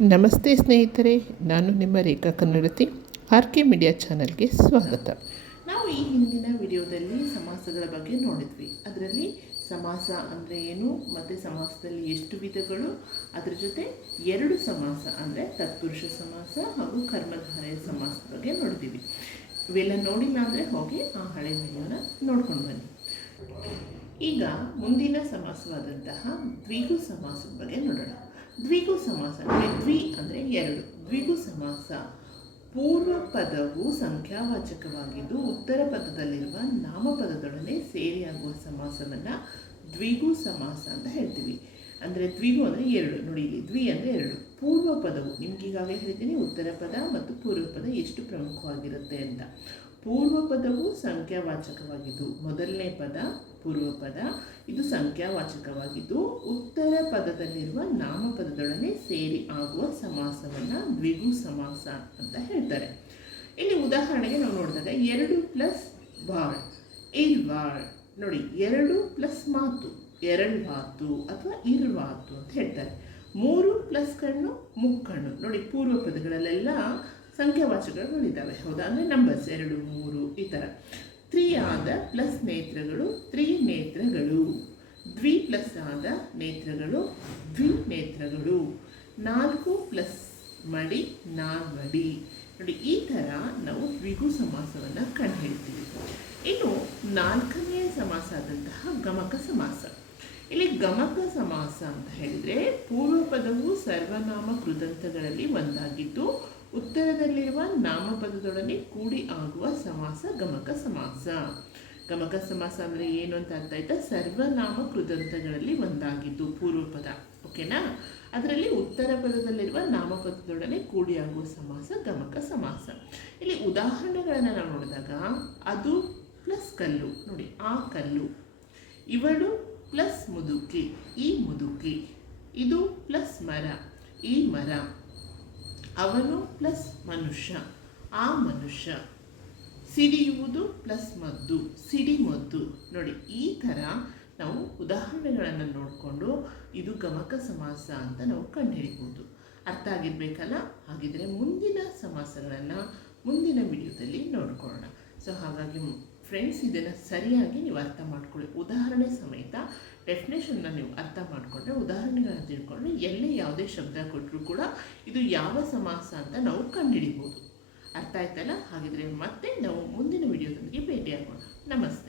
ನಮಸ್ತೆ ಸ್ನೇಹಿತರೆ, ನಾನು ನಿಮ್ಮ ರೇಖಾ ಕನ್ನಡತಿ, ಆರ್ ಕೆ ಮೀಡಿಯಾ ಚಾನಲ್ಗೆ ಸ್ವಾಗತ. ನಾವು ಈ ಹಿಂದಿನ ವಿಡಿಯೋದಲ್ಲಿ ಸಮಾಸಗಳ ಬಗ್ಗೆ ನೋಡಿದ್ವಿ. ಅದರಲ್ಲಿ ಸಮಾಸ ಅಂದರೆ ಏನು, ಮತ್ತು ಸಮಾಸದಲ್ಲಿ ಎಷ್ಟು ವಿಧಗಳು, ಅದರ ಜೊತೆ ಎರಡು ಸಮಾಸ ಅಂದರೆ ತತ್ಪುರುಷ ಸಮಾಸ ಹಾಗೂ ಕರ್ಮಧಾರೆಯ ಸಮಾಸದ ಬಗ್ಗೆ ನೋಡಿದ್ದೀವಿ. ಇವೆಲ್ಲ ನೋಡಿಲ್ಲ ಅಂದರೆ ಹೋಗಿ ಆ ಹಳೆ ವಿಡಿಯೋನ ನೋಡ್ಕೊಂಡು ಬನ್ನಿ. ಈಗ ಮುಂದಿನ ಸಮಾಸವಾದಂತಹ ದ್ವಿಗು ಸಮಾಸದ ಬಗ್ಗೆ ನೋಡೋಣ. ದ್ವಿಗು ಸಮಾಸ, ಅಂದರೆ ದ್ವಿ ಅಂದರೆ ಎರಡು. ದ್ವಿಗು ಸಮಾಸ, ಪೂರ್ವ ಪದವು ಸಂಖ್ಯಾವಾಚಕವಾಗಿದ್ದು ಉತ್ತರ ಪದದಲ್ಲಿರುವ ನಾಮಪದದೊಡನೆ ಸೇರಿಯಾಗುವ ಸಮಾಸವನ್ನು ದ್ವಿಗು ಸಮಾಸ ಅಂತ ಹೇಳ್ತೀವಿ. ಅಂದರೆ ದ್ವಿಗು ಅಂದರೆ ಎರಡು. ನೋಡಿ ಇಲ್ಲಿ ದ್ವಿ ಅಂದರೆ ಎರಡು. ಪೂರ್ವ ಪದವು, ನಿಮ್ಗೆ ಈಗಾಗಲೇ ಹೇಳ್ತೀನಿ ಉತ್ತರ ಪದ ಮತ್ತು ಪೂರ್ವ ಪದ ಎಷ್ಟು ಪ್ರಮುಖವಾಗಿರುತ್ತೆ ಅಂತ. ಪೂರ್ವ ಪದವು ಸಂಖ್ಯಾವಾಚಕವಾಗಿದ್ದು, ಮೊದಲನೇ ಪದ ಪೂರ್ವ ಪದ ಇದು ಸಂಖ್ಯಾವಾಚಕವಾಗಿದ್ದು, ಉತ್ತರ ಪದದಲ್ಲಿರುವ ನಾಮಪದದೊಡನೆ ಸೇರಿ ಆಗುವ ಸಮಾಸವನ್ನು ದ್ವಿಗು ಸಮಾಸ ಅಂತ ಹೇಳ್ತಾರೆ. ಇಲ್ಲಿ ಉದಾಹರಣೆಗೆ ನಾವು ನೋಡಿದಾಗ ಎರಡು ಪ್ಲಸ್ ಬಾಳ್ ಇರ್ವಾಳ್ ನೋಡಿ ಎರಡು ಪ್ಲಸ್ ಮಾತು ಎರಳ್ವಾತು ಅಥವಾ ಇರ್ವಾತು ಅಂತ ಹೇಳ್ತಾರೆ. ಮೂರು ಪ್ಲಸ್ ಕಣ್ಣು, ಮುಕ್ಕಣ್ಣು, ನೋಡಿ ಪೂರ್ವ ಪದಗಳಲ್ಲೆಲ್ಲ ಸಂಖ್ಯಾವಾಚಕಗಳಿದ್ದಾವೆ ಹೌದಾ? ಅಂದರೆ ನಂಬರ್ಸ್ ಎರಡು, ಮೂರು ಈ ಥರ ತ್ರಿ ಆದ ಪ್ಲಸ್ ನೇತ್ರಗಳು ತ್ರಿ ನೇತ್ರಗಳು ದ್ವಿ ಪ್ಲಸ್ ಆದ ನೇತ್ರಗಳು ದ್ವಿ ನೇತ್ರಗಳು ನಾಲ್ಕು ಪ್ಲಸ್ ಮಡಿ ನಾಲ್ವಡಿ ನೋಡಿ, ಈ ಥರ ನಾವು ದ್ವಿಗು ಸಮಾಸವನ್ನು ಕಂಡುಹಿಡ್ತೀವಿ. ಇನ್ನು ನಾಲ್ಕನೆಯ ಸಮಾಸ ಆದಂತಹ ಗಮಕ ಸಮಾಸ. ಇಲ್ಲಿ ಗಮಕ ಸಮಾಸ ಅಂತ ಹೇಳಿದರೆ ಪೂರ್ವಪದವು ಸರ್ವನಾಮ ಕೃದಂತಗಳಲ್ಲಿ ಒಂದಾಗಿದ್ದು ಉತ್ತರದಲ್ಲಿರುವ ನಾಮಪದದೊಡನೆ ಕೂಡಿ ಆಗುವ ಸಮಾಸ ಗಮಕ ಸಮಾಸ. ಗಮಕ ಸಮಾಸ ಅಂದರೆ ಏನು ಅಂತ ಅರ್ಥ ಆಯ್ತಾ? ಸರ್ವನಾಮ ಕೃದಂತಗಳಲ್ಲಿ ಒಂದಾಗಿದ್ದು ಪೂರ್ವಪದ. ಓಕೆನಾ? ಅದರಲ್ಲಿ ಉತ್ತರ ಪದದಲ್ಲಿರುವ ನಾಮಪದದೊಡನೆ ಕೂಡಿ ಆಗುವ ಸಮಾಸ ಗಮಕ ಸಮಾಸ. ಇಲ್ಲಿ ಉದಾಹರಣೆಗಳನ್ನು ನಾವು ನೋಡಿದಾಗ ಅದು ಪ್ಲಸ್ ಕಲ್ಲು. ನೋಡಿ, ಆ ಕಲ್ಲು. ಇವಳು ಪ್ಲಸ್ ಮುದುಕಿ, ಈ ಮುದುಕಿ. ಇದು ಪ್ಲಸ್ ಮರ, ಈ ಮರ. ಅವನು ಪ್ಲಸ್ ಮನುಷ್ಯ. ಆ ಮನುಷ್ಯ ಸಿಡಿಯುವುದು ಪ್ಲಸ್ ಮದ್ದು ಸಿಡಿಮದ್ದು ನೋಡಿ, ಈ ಥರ ನಾವು ಉದಾಹರಣೆಗಳನ್ನು ನೋಡಿಕೊಂಡು ಇದು ಗಮಕ ಸಮಾಸ ಅಂತ ನಾವು ಕಂಡುಹಿಡಿಬೋದು ಅರ್ಥ ಆಗಿರಬೇಕಲ್ಲ? ಹಾಗಿದ್ರೆ ಮುಂದಿನ ಸಮಾಸಗಳನ್ನು ಮುಂದಿನ ವಿಡಿಯೋದಲ್ಲಿ ನೋಡ್ಕೊಳ್ಳೋಣ. ಸೊ ಹಾಗಾಗಿ ಫ್ರೆಂಡ್ಸ್ ಇದನ್ನು ಸರಿಯಾಗಿ ನೀವು ಅರ್ಥ ಮಾಡ್ಕೊಳ್ಳಿ. ಉದಾಹರಣೆ ಸಮೇತ ಡೆಫಿನೇಷನ್ನ ನೀವು ಅರ್ಥ ಮಾಡಿಕೊಂಡ್ರೆ ಉದಾಹರಣೆಗಳನ್ನು ತಿಳ್ಕೊಂಡ್ರೆ ಎಲ್ಲೇ ಯಾವುದೇ ಶಬ್ದ ಕೊಟ್ಟರೂ ಕೂಡ ಇದು ಯಾವ ಸಮಾಸ ಅಂತ ನಾವು ಕಂಡುಹಿಡಿಬೋದು. ಅರ್ಥ ಆಯ್ತಲ್ಲ? ಹಾಗಿದ್ರೆ ಮತ್ತೆ ನಾವು ಮುಂದಿನ ವಿಡಿಯೋದೊಂದಿಗೆ ಭೇಟಿಯಾಗೋಣ. ನಮಸ್ತೆ.